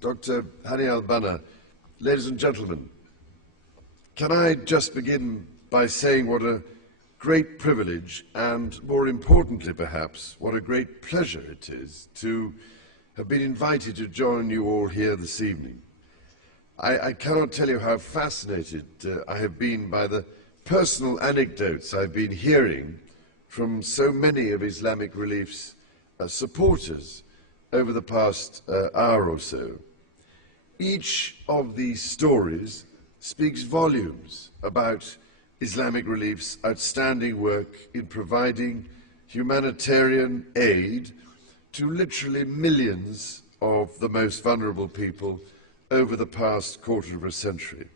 Dr. Hani al-Banna, ladies and gentlemen, can I just begin by saying what a great privilege and, more importantly perhaps, what a great pleasure it is to have been invited to join you all here this evening. I cannot tell you how fascinated I have been by the personal anecdotes I've been hearing from so many of Islamic Relief's supporters over the past hour or so. Each of these stories speaks volumes about Islamic Relief's outstanding work in providing humanitarian aid to literally millions of the most vulnerable people over the past quarter of a century.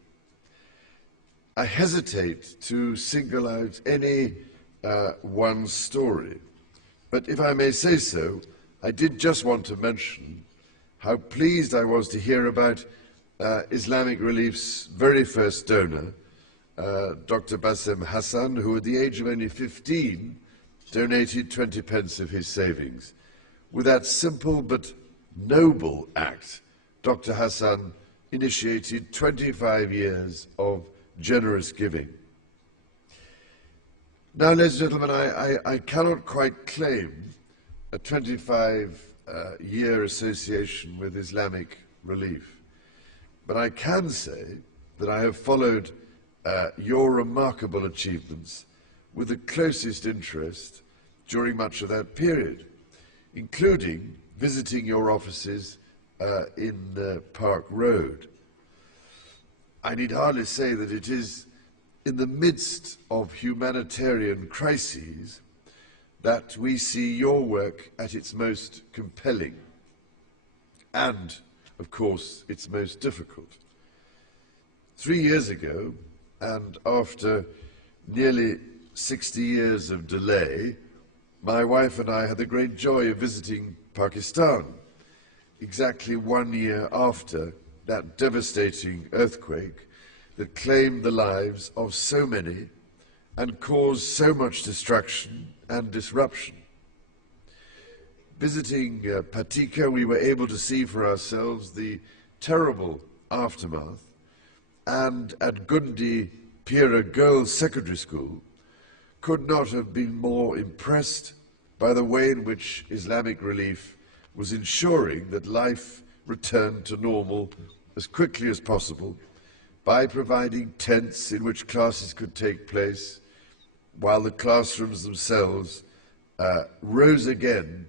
I hesitate to single out any one story, but if I may say so, I did just want to mention how pleased I was to hear about Islamic Relief's very first donor, Dr. Bassem Hassan, who at the age of only 15 donated 20 pence of his savings. With that simple but noble act, Dr. Hassan initiated 25 years of generous giving. Now, ladies and gentlemen, I cannot quite claim a 25-year association with Islamic Relief, but I can say that I have followed your remarkable achievements with the closest interest during much of that period, including visiting your offices in Park Road. I need hardly say that it is in the midst of humanitarian crises that we see your work at its most compelling and, of course, its most difficult. 3 years ago, and after nearly 60 years of delay, my wife and I had the great joy of visiting Pakistan, exactly 1 year after that devastating earthquake that claimed the lives of so many and caused so much destruction and disruption. Visiting Patika, we were able to see for ourselves the terrible aftermath, and at Gundi Pira Girls Secondary School could not have been more impressed by the way in which Islamic Relief was ensuring that life returned to normal as quickly as possible by providing tents in which classes could take place, while the classrooms themselves rose again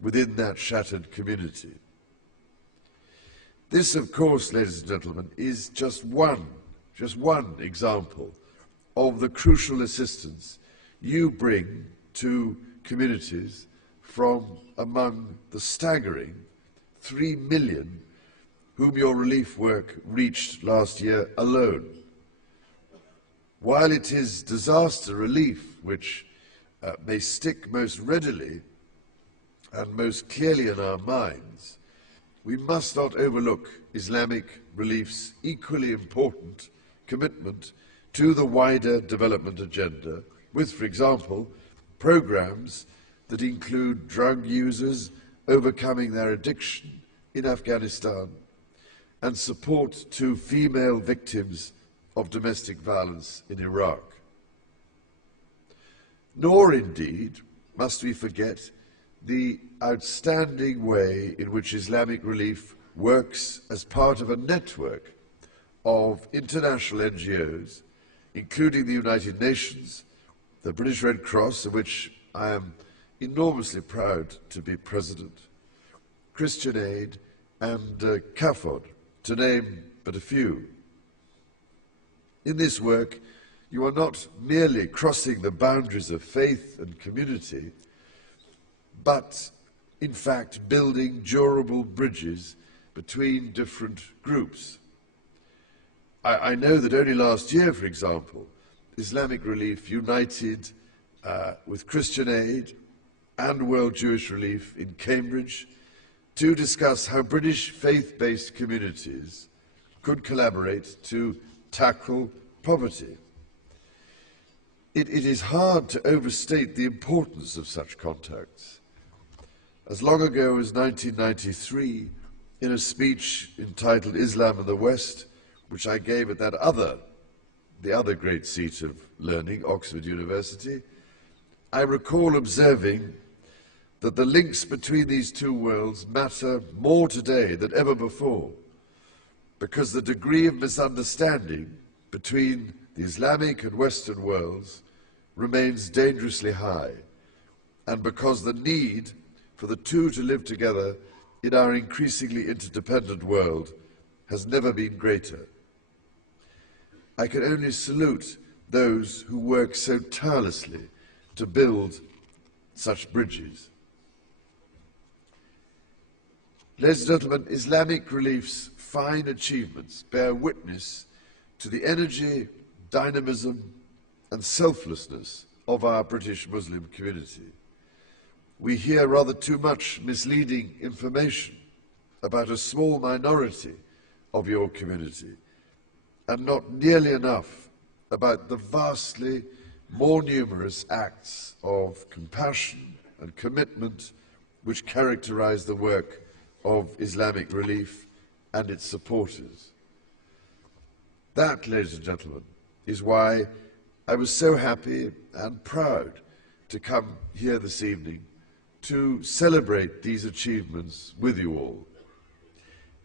within that shattered community. This, of course, ladies and gentlemen, is just one example of the crucial assistance you bring to communities from among the staggering 3 million whom your relief work reached last year alone. While it is disaster relief which may stick most readily and most clearly in our minds, we must not overlook Islamic Relief's equally important commitment to the wider development agenda with, for example, programs that include drug users overcoming their addiction in Afghanistan and support to female victims of domestic violence in Iraq. Nor, indeed, must we forget the outstanding way in which Islamic Relief works as part of a network of international NGOs, including the United Nations, the British Red Cross, of which I am enormously proud to be president, Christian Aid, and CAFOD, to name but a few. In this work, you are not merely crossing the boundaries of faith and community, but in fact building durable bridges between different groups. I know that only last year, for example, Islamic Relief united with Christian Aid and World Jewish Relief in Cambridge to discuss how British faith-based communities could collaborate to tackle poverty. It is hard to overstate the importance of such contacts. As long ago as 1993, in a speech entitled Islam and the West, which I gave at the other great seat of learning, Oxford University, I recall observing that the links between these two worlds matter more today than ever before, because the degree of misunderstanding between the Islamic and Western worlds remains dangerously high, and because the need for the two to live together in our increasingly interdependent world has never been greater. I can only salute those who work so tirelessly to build such bridges. Ladies and gentlemen, Islamic relief's fine achievements bear witness to the energy, dynamism, and selflessness of our British Muslim community. We hear rather too much misleading information about a small minority of your community, and not nearly enough about the vastly more numerous acts of compassion and commitment which characterize the work of Islamic Relief and its supporters. That, ladies and gentlemen, is why I was so happy and proud to come here this evening to celebrate these achievements with you all.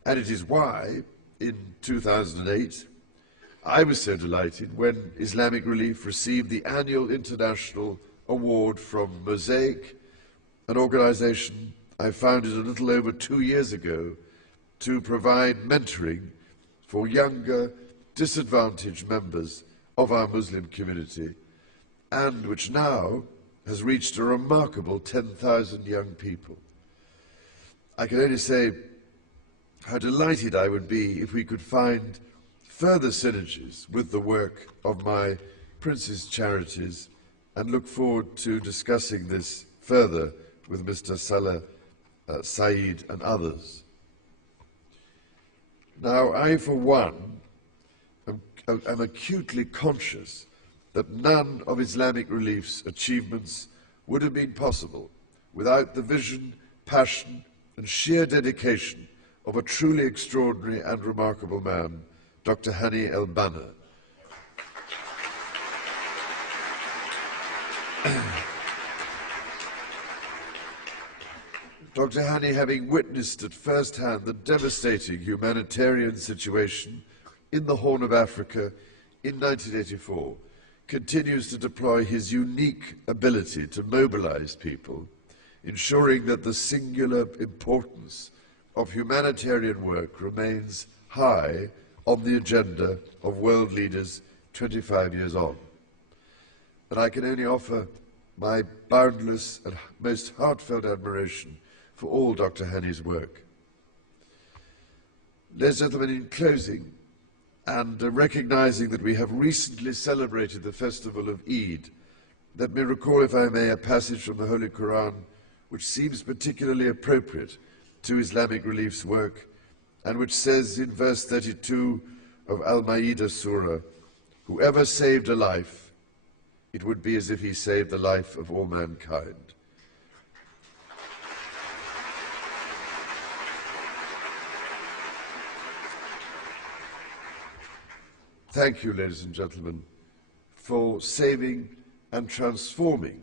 And it is why, in 2008, I was so delighted when Islamic Relief received the annual international award from Mosaic, an organization I founded a little over 2 years ago to provide mentoring for younger, disadvantaged members of our Muslim community, and which now has reached a remarkable 10,000 young people. I can only say how delighted I would be if we could find further synergies with the work of my Prince's Charities, and look forward to discussing this further with Mr. Salah Saeed and others. Now, I, for one, am acutely conscious that none of Islamic Relief's achievements would have been possible without the vision, passion, and sheer dedication of a truly extraordinary and remarkable man, Dr. Hani El-Banna. Dr. Hani, having witnessed at first hand the devastating humanitarian situation in the Horn of Africa in 1984, continues to deploy his unique ability to mobilize people, ensuring that the singular importance of humanitarian work remains high on the agenda of world leaders 25 years on. And I can only offer my boundless and most heartfelt admiration for all Dr. Hani's work. Ladies and gentlemen, in closing, and recognizing that we have recently celebrated the festival of Eid, let me recall, if I may, a passage from the Holy Quran which seems particularly appropriate to Islamic Relief's work, and which says in verse 32 of Al-Ma'idah Surah, "Whoever saved a life, it would be as if he saved the life of all mankind." Thank you, ladies and gentlemen, for saving and transforming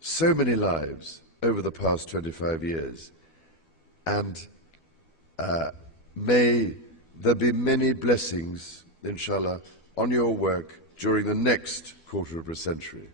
so many lives over the past 25 years. And may there be many blessings, inshallah, on your work during the next quarter of a century.